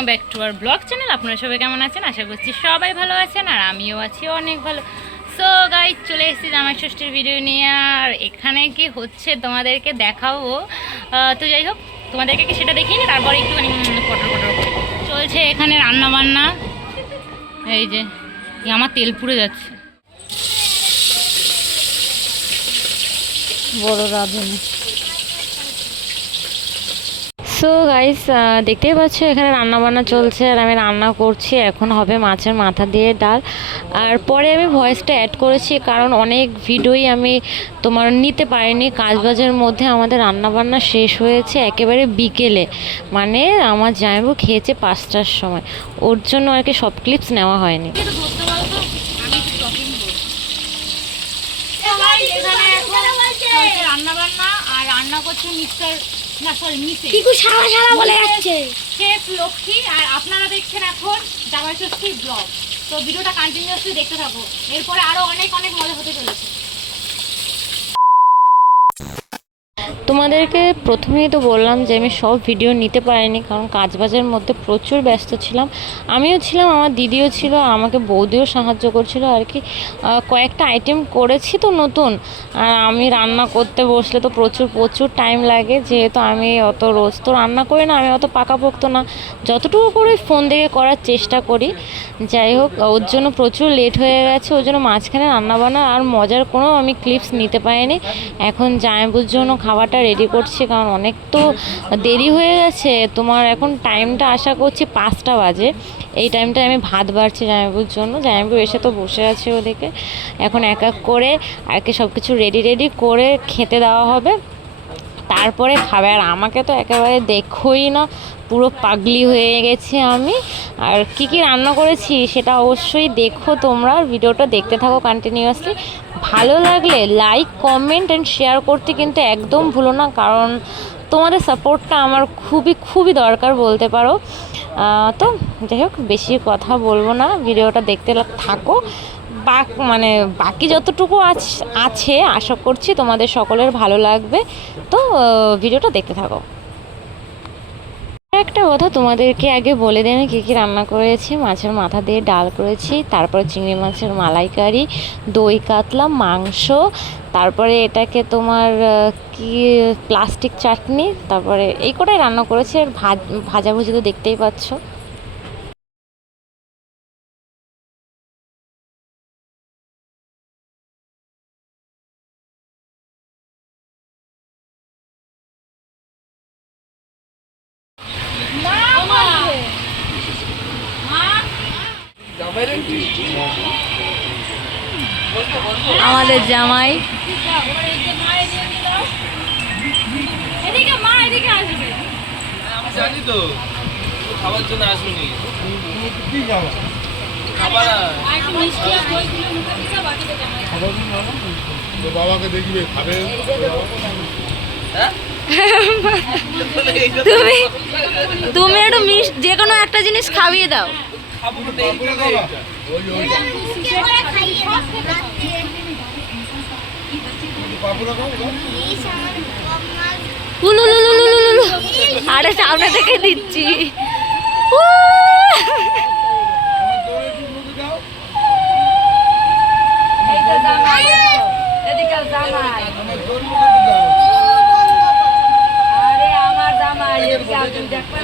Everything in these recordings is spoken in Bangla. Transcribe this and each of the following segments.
Welcome back to our blog channel আপনারা সবাই কেমন আছেন? আশা করছি সবাই ভালো আছেন আর আমিও আছি অনেক ভালো। সো গাইজ চলে এসেছি জামাই ষষ্ঠীর ভিডিও নিয়ে আর এখানে কি হচ্ছে তোমাদেরকে দেখাবো। তো যাই হোক, তোমাদেরকে কি সেটা দেখিয়ে তারপরে একটুখানি ফটো ফটো চলছে এখানে রান্না বান্না এই যে আমার তেল পুড়ে যাচ্ছে। বড় রাঁধুনি। সো গাইস দেখতেই পাচ্ছ, এখানে রান্না বান্না চলছে, আর আমি রান্না করছি, এখন হবে মাছের মাথা দিয়ে ডাল। আর পরে আমি ভয়েসটা অ্যাড করেছি, কারণ অনেক ভিডিওই আমি তোমার নিতে পারিনি। কাজবাজের মধ্যে আমাদের রান্না বান্না শেষ হয়েছে একেবারে বিকেলে। মানে আমার জামাইবু খেয়েছে পাঁচটার সময়। ওর জন্য আর কি সব ক্লিপস নেওয়া হয়নি। রান্না বান্না আর রান্না করছে মিস্টার না সরি মিসে কিকু সারা সারা বলে যাচ্ছে। শেফ লক্ষ্মী আর আপনারা দেখছেন এখন জামাই ষষ্ঠীর ব্লগ। তো ভিডিওটা কন্টিনিউয়াসলি দেখতে থাকো। এরপরে আরও অনেক অনেক মজা হতে চলেছে। তোমাদেরকে প্রথমেই তো বললাম যে আমি সব ভিডিও নিতে পারিনি, কারণ কাজবাজের মধ্যে প্রচুর ব্যস্ত ছিলাম। আমিও ছিলাম, আমার দিদিও ছিল, আমাকে বৌদিও সাহায্য করছিল আর কি। কয়েকটা আইটেম করেছি তো নতুন, আর আমি রান্না করতে বসলে তো প্রচুর প্রচুর টাইম লাগে। যেহেতু আমি অত রোজ তো রান্না করি না, আমি অত পাকাপোক্ত না। যতটুকু করে ফোন দেখে করার চেষ্টা করি, যাই হোক, ওর জন্য প্রচুর লেট হয়ে গেছে, ওর জন্য মাঝখানে রান্নাবান্না আর মজার কোনো আমি ক্লিপস নিতে পারিনি। এখন জামাইবুর জন্য খাবারটা রেডি করছি, কারণ অনেক তো দেরি হয়ে গেছে। তোমার এখন টাইমটা আশা করছি পাঁচটা বাজে। এই টাইমটায় আমি ভাত বাড়ছি জামাইবুর জন্য। জামাইবু এসে তো বসে আছে ওদেরকে এখন এক এক করে আর কি সব কিছু রেডি রেডি করে খেতে দেওয়া হবে। তারপরে খাবে। আর আমাকে তো একেবারে দেখোই না, পুরো পাগলি হয়ে গেছি আমি। আর কি কি রান্না করেছি সেটা অবশ্যই দেখো তোমরা ভিডিওটা দেখতে থাকো কন্টিনিউয়াসলি ভালো লাগলে লাইক কমেন্ট অ্যান্ড শেয়ার করতে কিন্তু একদম ভুলো না, কারণ তোমাদের সাপোর্টটা আমার খুবই খুবই দরকার বলতে পারো। তো যাই হোক, বেশি কথা বলব না, ভিডিওটা দেখতে থাকো। মানে বাকি যতটুকু আছ- আশা করছি তোমাদের সকলের ভালো লাগবে। তো, ভিডিওটা দেখতে থাকো। একটা কথা তোমাদেরকে আগে বলে দিই কী কী রান্না করেছি? মাছের মাথা দিয়ে ডাল করেছি, তারপরে চিংড়ি মাছের মালাইকারি, দই কাতলা, মাংস, তারপরে এটাকে তোমার কি, প্লাস্টিক চাটনি, তারপরে এই কটাই রান্না করেছি। আর ভাজ, ভাজাভুজি তো দেখতেই পাচ্ছ। আমাদের জামাই এদিকে মা এদিকে আসবে জানি তো খাবার জন্য আসুনি বাবাকে দেখবে খাবে? তুমি তুমি একটু মিস যে কোনো একটা জিনিস খাইয়ে দাও আরে সামনে থেকে দিচ্ছি উ!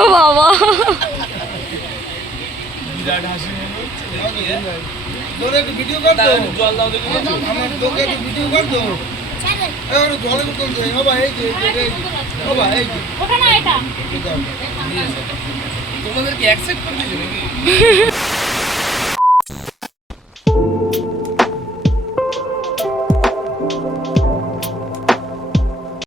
ও বাবা। বিরাট হাসি হচ্ছে দেখি? তোর একটু ভিডিও কর তো। জল দাও দেখি আমার তোকে একটু ভিডিও কর তো। এবার জলে বোতল দে বাবা এই যে এই যে, এই যে বাবা এই যে। ওটা এটা। তোমাদেরকে অ্যাকসেপ্ট করে দিয়েছে নাকি?